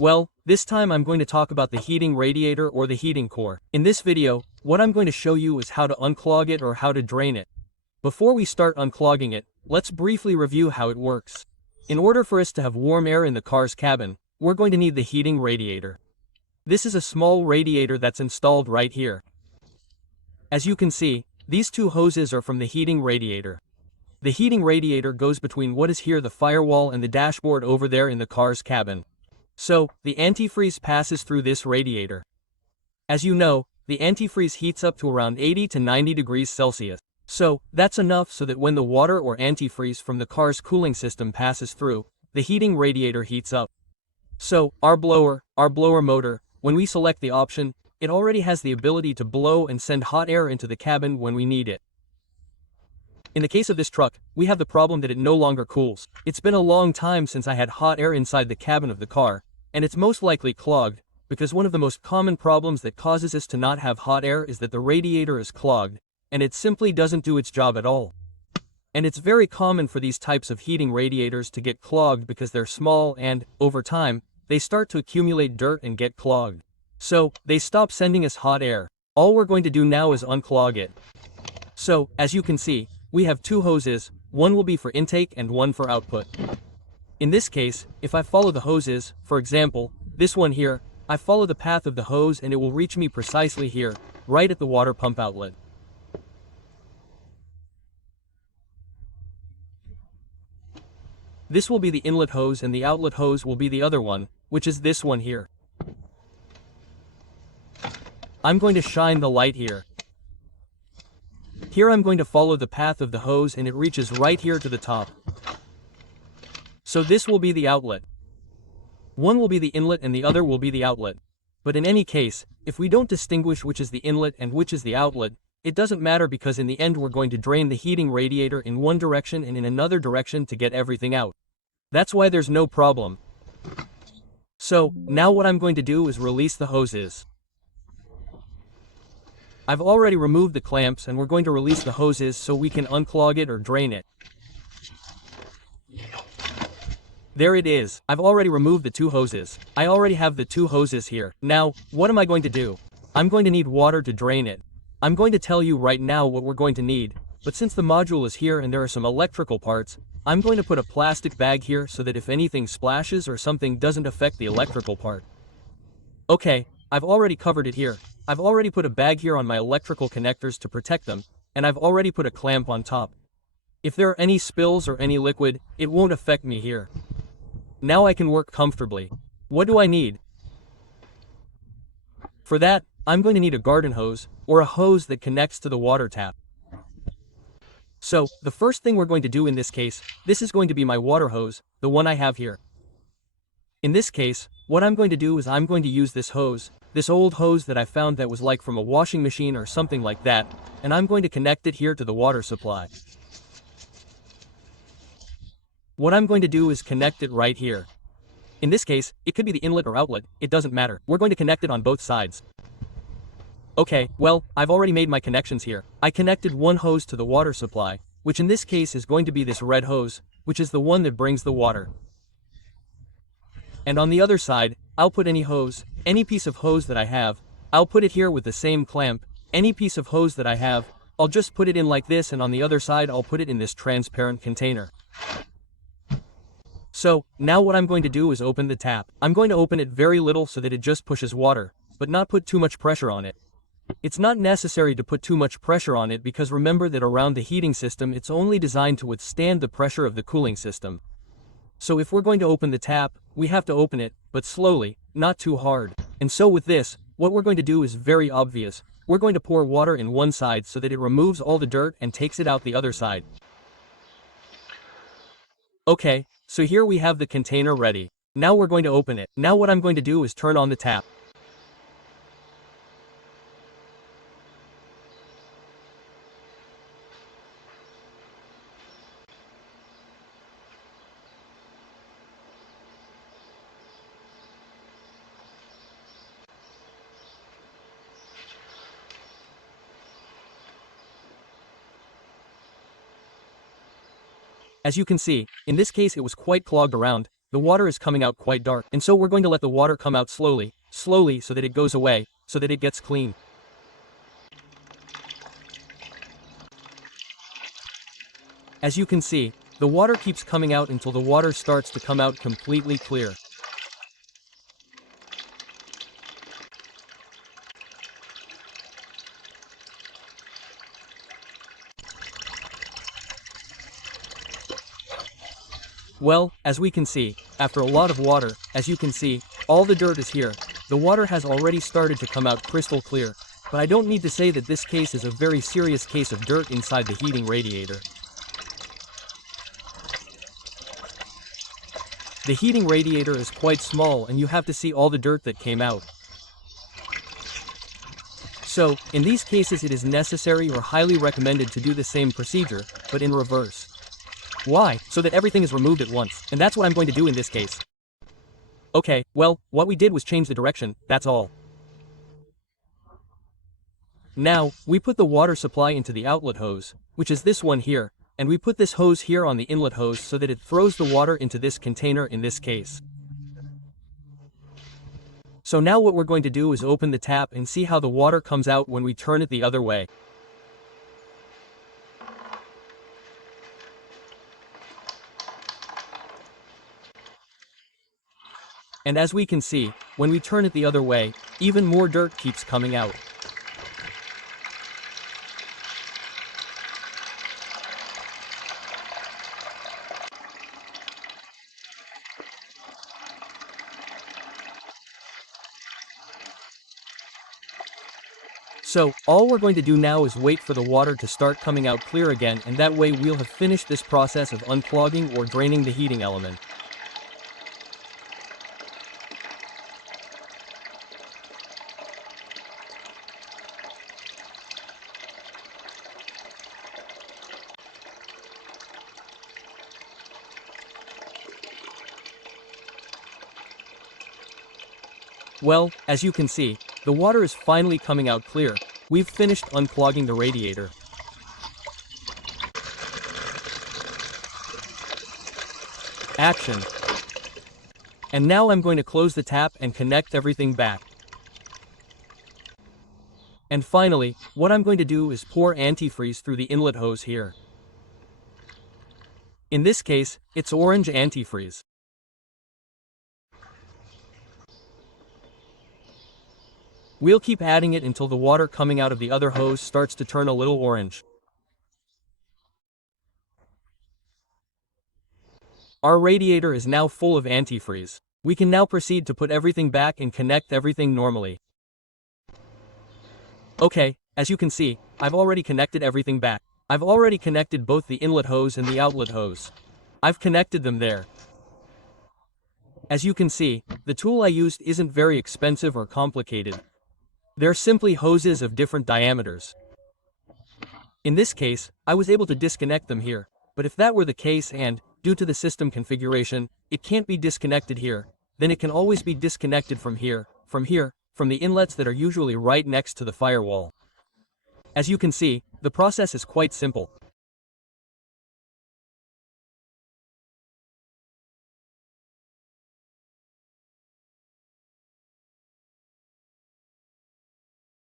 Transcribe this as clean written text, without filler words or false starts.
Well, this time I'm going to talk about the heating radiator or the heating core. In this video, what I'm going to show you is how to unclog it or how to drain it. Before we start unclogging it, let's briefly review how it works. In order for us to have warm air in the car's cabin, we're going to need the heating radiator. This is a small radiator that's installed right here. As you can see, these two hoses are from the heating radiator. The heating radiator goes between what is here the firewall and the dashboard over there in the car's cabin. So, the antifreeze passes through this radiator. As you know, the antifreeze heats up to around 80 to 90 degrees Celsius. So, that's enough so that when the water or antifreeze from the car's cooling system passes through, the heating radiator heats up. So, our blower motor, when we select the option, it already has the ability to blow and send hot air into the cabin when we need it. In the case of this truck, we have the problem that it no longer cools. It's been a long time since I had hot air inside the cabin of the car, and it's most likely clogged, because one of the most common problems that causes us to not have hot air is that the radiator is clogged, and it simply doesn't do its job at all. And it's very common for these types of heating radiators to get clogged because they're small and, over time, they start to accumulate dirt and get clogged. So, they stop sending us hot air. All we're going to do now is unclog it. So, as you can see, we have two hoses, one will be for intake and one for output. In this case, if I follow the hoses, for example, this one here, I follow the path of the hose and it will reach me precisely here, right at the water pump outlet. This will be the inlet hose and the outlet hose will be the other one, which is this one here. I'm going to shine the light here. Here I'm going to follow the path of the hose and it reaches right here to the top. So this will be the outlet. One will be the inlet and the other will be the outlet. But in any case, if we don't distinguish which is the inlet and which is the outlet, it doesn't matter because in the end we're going to drain the heating radiator in one direction and in another direction to get everything out. That's why there's no problem. So, now what I'm going to do is release the hoses. I've already removed the clamps and we're going to release the hoses so we can unclog it or drain it. There it is. I've already removed the two hoses. I already have the two hoses here. Now, what am I going to do? I'm going to need water to drain it. I'm going to tell you right now what we're going to need, but since the module is here and there are some electrical parts, I'm going to put a plastic bag here so that if anything splashes or something doesn't affect the electrical part. Okay, I've already covered it here. I've already put a bag here on my electrical connectors to protect them, and I've already put a clamp on top. If there are any spills or any liquid, it won't affect me here. Now I can work comfortably. What do I need? For that, I'm going to need a garden hose, or a hose that connects to the water tap. So, the first thing we're going to do in this case, this is going to be my water hose, the one I have here. In this case, what I'm going to do is I'm going to use this hose, this old hose that I found that was like from a washing machine or something like that, and I'm going to connect it here to the water supply. What I'm going to do is connect it right here. In this case, it could be the inlet or outlet, it doesn't matter. We're going to connect it on both sides. Okay, well, I've already made my connections here. I connected one hose to the water supply, which in this case is going to be this red hose, which is the one that brings the water. And on the other side, I'll put any hose, any piece of hose that I have, I'll put it here with the same clamp. Any piece of hose that I have, I'll just put it in like this, and on the other side I'll put it in this transparent container. So, now what I'm going to do is open the tap. I'm going to open it very little so that it just pushes water, but not put too much pressure on it. It's not necessary to put too much pressure on it because remember that around the heating system it's only designed to withstand the pressure of the cooling system. So if we're going to open the tap, we have to open it, but slowly, not too hard. And so with this, what we're going to do is very obvious. We're going to pour water in one side so that it removes all the dirt and takes it out the other side. Okay, so here we have the container ready. Now we're going to open it. Now what I'm going to do is turn on the tap. As you can see, in this case it was quite clogged around, the water is coming out quite dark, and so we're going to let the water come out slowly, so that it goes away, so that it gets clean. As you can see, the water keeps coming out until the water starts to come out completely clear. Well, as we can see, after a lot of water, as you can see, all the dirt is here. The water has already started to come out crystal clear, but I don't need to say that this case is a very serious case of dirt inside the heating radiator. The heating radiator is quite small and you have to see all the dirt that came out. So, in these cases it is necessary or highly recommended to do the same procedure, but in reverse. Why? So that everything is removed at once, and that's what I'm going to do in this case. Okay, well, what we did was change the direction, that's all. Now, we put the water supply into the outlet hose, which is this one here, and we put this hose here on the inlet hose so that it throws the water into this container in this case. So now what we're going to do is open the tap and see how the water comes out when we turn it the other way. And as we can see, when we turn it the other way, even more dirt keeps coming out. So, all we're going to do now is wait for the water to start coming out clear again, and that way we'll have finished this process of unclogging or draining the heating element. Well, as you can see, the water is finally coming out clear. We've finished unclogging the radiator. Action. And now I'm going to close the tap and connect everything back. And finally, what I'm going to do is pour antifreeze through the inlet hose here. In this case, it's orange antifreeze. We'll keep adding it until the water coming out of the other hose starts to turn a little orange. Our radiator is now full of antifreeze. We can now proceed to put everything back and connect everything normally. Okay, as you can see, I've already connected everything back. I've already connected both the inlet hose and the outlet hose. I've connected them there. As you can see, the tool I used isn't very expensive or complicated. They're simply hoses of different diameters. In this case, I was able to disconnect them here, but if that were the case and, due to the system configuration, it can't be disconnected here, then it can always be disconnected from the inlets that are usually right next to the firewall. As you can see, the process is quite simple.